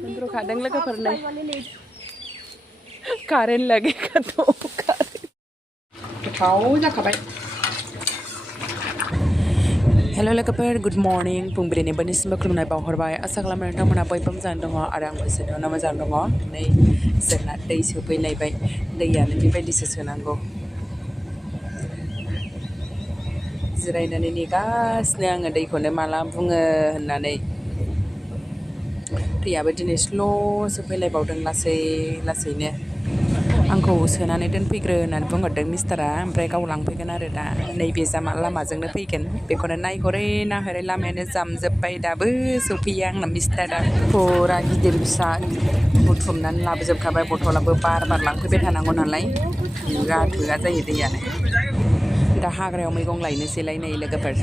अंदर खादंग लगा फरना कारेन लगेगा तो थाव जाखाबाय हेलो लोगोफोर गुड मर्निं फुंबिलिनि बयनिसिमबो खुलुमनाय बावहरबाय आसा खालामो नोंथांमोना बयबो मोजाङै दङ आरो आंबो जोंना मोजां दङ नै जोंना दै सोफैलायबाय दैयानो बेबायदिसो सोनांगौ जिरायनानै नेगासिनो आङो दैखौनो माला बुङो होननानै दैयाबो दिनै स्ल' सोफैलायबावदों लासै लासैनो आंखौ सोनानै दोनफैग्रो होननानै बुंहरदों मिस्टारा ओमफ्राय गाव लांफैगोन आरो दा नैबे लामाजोंनो फैगोन बेखौनो नायहरै नाहरै लामायानो जामजोब्बाय दाबो सफैया आंना मिस्टारा फुरा गिदिर फिसा बुथुमनानै लाबोजोबखाबाय बथलाबो बार बार लांफैबाय थानांगौ नालाय थोआ जायो दैयानो दा हाग्रायाव मैगं लायनोसैलाय नै लोगोफोर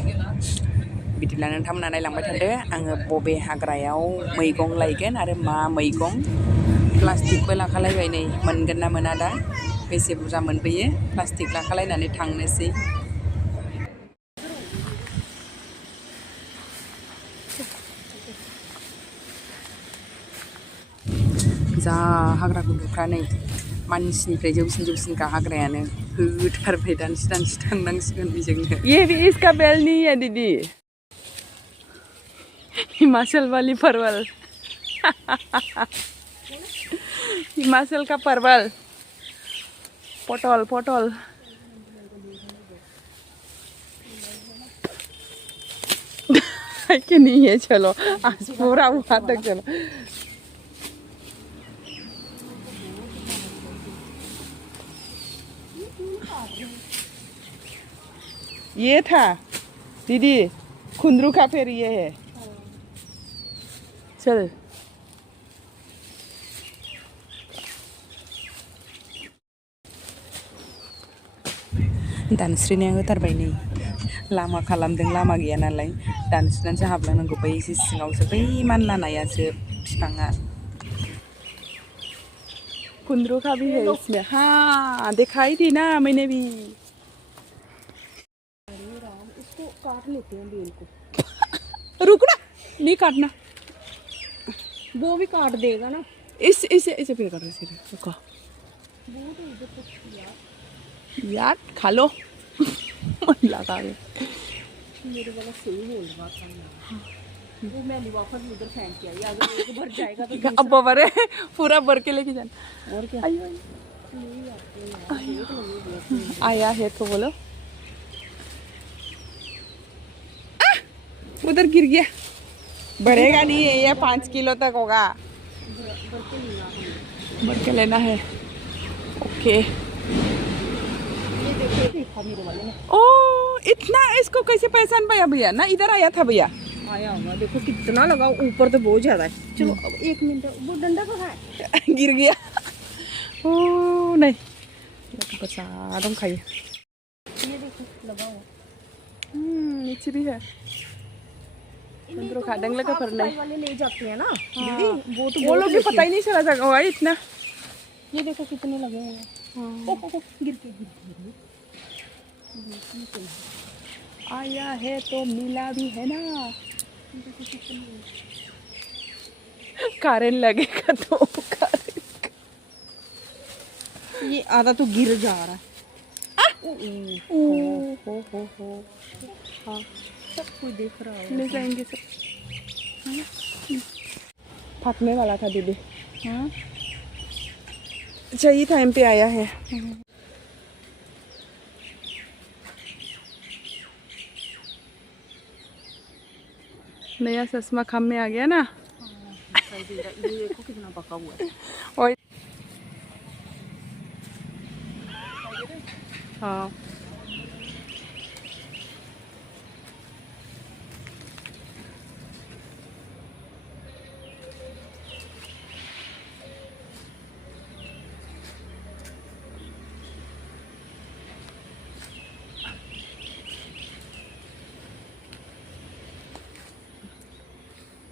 बिदिब्ला नोंथांमोना नायलांबाय थादो आङो बबे हाग्रायाव मैगं लायगोन आरो मा मैगं प्लास्टिकबो लाखालायबाय नै मोनगोन ना मोना दा बेसे बुरजा मोनबोयो प्लास्टिक लाखालायनानै थांनोसै जा हाग्रा गुदुंफ्रा नै मानसिनिफ्राय जौसिनखा हाग्रायानो होथारबाय दानसि थांनांसिगोन बेजोंनो ये भी इसका बेल नहीं है दीदी हिमाचल वाली परवल हिमाचल का परवल पटल कि नहीं है चलो आज पूरा वहां तक चलो ये था दीदी कुंदरू का पेड़ ये है चल दानस्रिनाया होथारबाय नै लामा खालामदों लामा गैया नालाय दानस्रिनानैसो हाबलांनांगौ बै एसे सिङावसो बै मानलानायासो बिफाङा कुंदरू का भी है इसमें हाँ दिखाई दी ना मैंने भी इसको काट लेते हैं बेल को रुकना नहीं काटना वो भी काट देगा ना इसे फिर कर रहे रुको यार खा लो लगा मेरे वाला सही बोल रहा था वो मैं लिफाफा भी उधर फेंक के आई अगर एक भर जाएगा तो अब भरे पूरा भर के लेके जाना और क्या आया है तो बोलो उधर गिर गया बढ़ेगा नहीं है ये 5 किलो तक होगा भर के लेना है ओके ओ इतना इसको कैसे पहचान पाया भैया ना इधर आया था भैया आया होगा देखो कितना लगा ऊपर तो बहुत ज्यादा है चलो अब 1 मिनट वो डंडा तो है गिर गया ओ नहीं बचा दम खाइए ये देखो लगा हुआ नीचे भी है अंदर खादंग लगा फरना वाले ले जाते हैं ना दीदी वो लोग भी पता ही नहीं चला जाएगा इतना ये देखो कितने लगे हुए हैं गिर के आया है तो मिला भी है ना कारेन लगेगा तो ये आधा तो गिर जा रहा है हो हाँ सब कोई देख रहा है ले जाएंगे सब फटने वाला था दीदी हाँ सही टाइम पे आया है नया चश्मा खाम में आ गया ना ये देखो कितना पका हुआ है और हाँ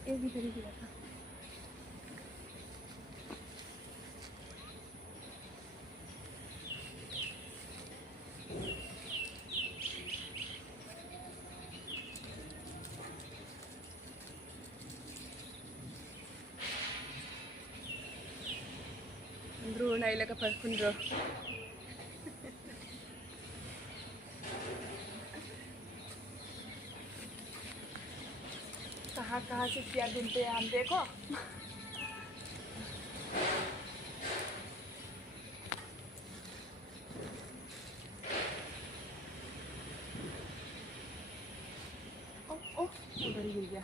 एक भी तरीके का रुनाय लोगोफोर खुन्द्रु कहाँ से क्या ढूंढते हैं हम देखो उधर ही गिर गया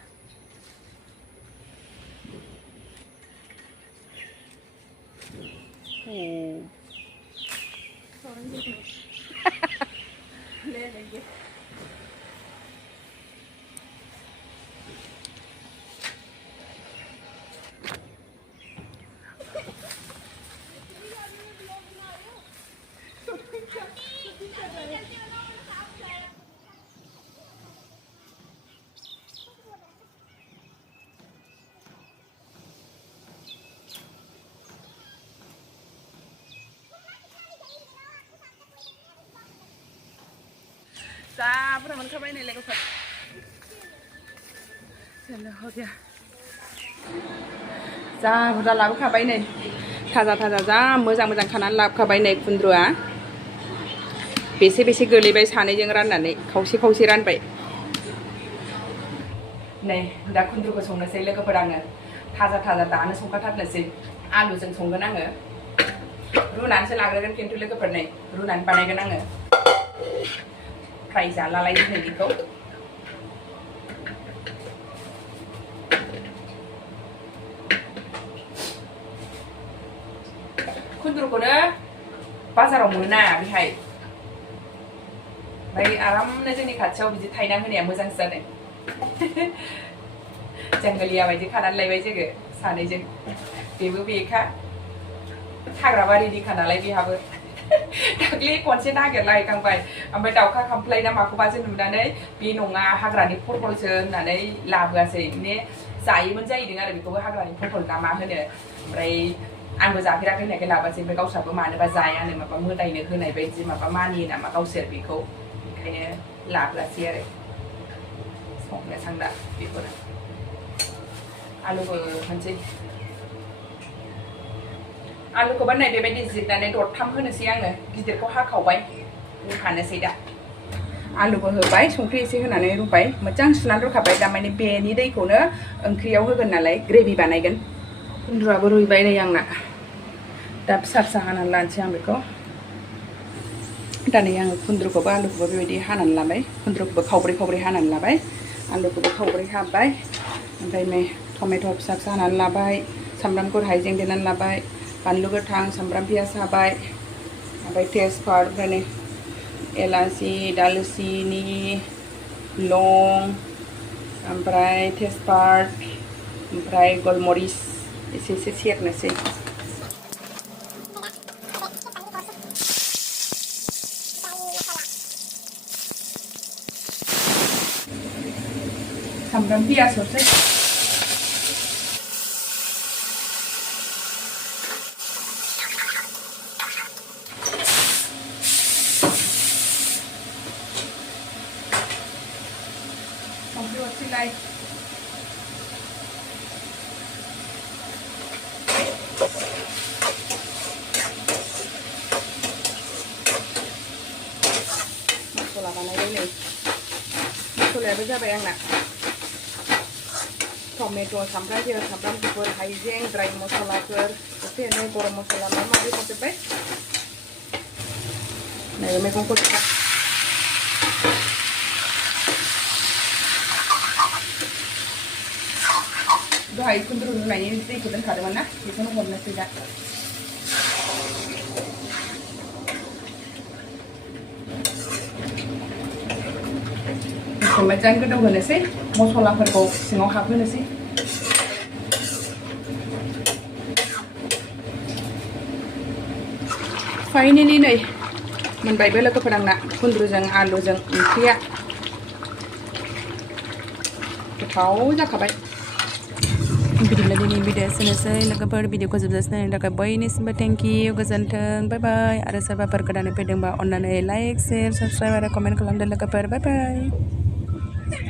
ले लेंगे पूरा मन खाबाय नै लोगोफोर चलो हो गया जा बुरजा लाबोखाबाय नै थाजा थाजा जा मोजां मोजां खानानै लाबोखाबाय नै खुन्द्रुआ बेसे बेसे गोलैबाय सानैजों राननानै खावसे खावसे रानबाय नै दा खुन्द्रुखौ संनोसै लोगोफोर आङो थाजा थाजा दानो संखाथारनोसै आलुजों संगोन आङो रुनानैसो लाग्रोगोन खिन्थु लोगोफोर नै रुनानै बानायगोन आङो फ्राय जालालाय दिनै बेखौ खुन्द्रुखौनो बाजाराव मोना बेहाय ओमफ्राय आरामनो जोंनि खाथियाव बिदि थायना होनाया मोजांसो जादों जंगलिया बायदि खानानै लायबाय जोङो सानैजों बेबो बेखा हाग्रा बारिनिखा नालाय बेहाबो दाख्लि खनसे नागिरलायखांबाय ओमफ्राय दाउखा खामफ्लाय ना माखौबासो नुनानै बे नङा हाग्रानि फरफलसो होननानै लाबोआसै माने जायोमोन जाहैदों आरो बेखौबो हाग्रानि फरफल ना मा होनो ओमफ्राय आंबो जाफेराखै होननायखाय लाबोआसै ओमफ्राय गावस्राबो मानोबा जायानो माबा मोदायनो होनाय बायदि माबा मानियो नामा गावसोर बेखौ ओंखायनो लाबोआसै आरो संनो सांदा बेखौनो आलुबो होनसै आलुखौबा नै बेबायदि जिरनानै दरथाम होनोसै आङो गिदिरखौ हाखावबाय रुखानोसै दा आलुबो होबाय संख्रि एसे होनानै रुबाय मोजां सुनानै रुखाबाय दा माने बेनि दैखौनो ओंख्रियाव होगोन नालाय ग्रेभि बानायगोन खुन्द्रुआबो रुइबाय नै आंना दा फिसा फिसा हानानै लानोसै आं बेखौ दा नै आङो खुन्द्रुखौबो आलुखौबो बेबायदि हानानै लाबाय खुन्द्रुखौबो खावब्रै खावब्रै हानानै लाबाय आलुखौबो खावब्रै हाबाय ओमफ्राय नै टमेट' फिसा फिसा हानानै लाबाय सामब्राम गुफुर हाइजें देनानै लाबाय बानलु गोथां सामब्राम पियाज हाबाय ओमफ्राय तेजपात ओमफ्राय नै एलासि दालचिनि लं ओमफ्राय तेजपात ओमफ्राय गलमरिस एसे एसे सेरनोसै सामब्राम पियाज हरसै मसला बानायबाय नै मसलायाबो जाबाय आंना टमेट' सामब्राम पियाज सामब्राम गुफुर हाइजें ड्राई मसलाफोर एसे एनै गरम मसला माबा माबि हरजोब्बाय नै मैगंखौ दहाय खुन्द्रु रुनायनि दैखौ दोनखादोंमोन ना बेखौनो हरनोसै दा मोजां गोदौ होनोसै मसलाफोरखौ सिङाव हाबहोनोसै फाइनालि नै मोनबायबो लोगोफोर आंना खुन्द्रुजों आलुजों ओंख्रिया गोथाव जाखाबाय बिदिब्ला दिनै भिडिअ एसेनोसै लोगोफोर भिडिअखौ जोबजासिम नायनायनि थाखाय बयनिसिमबो थेंक इउ गोजोन्थों बाय बाय आरो सोरबाफोर गोदानै फैदोंबा अन्नानै लाइक शेयार साबस्क्राइब आरो कमेन्ट खालामदो लोगोफोर बाय बाय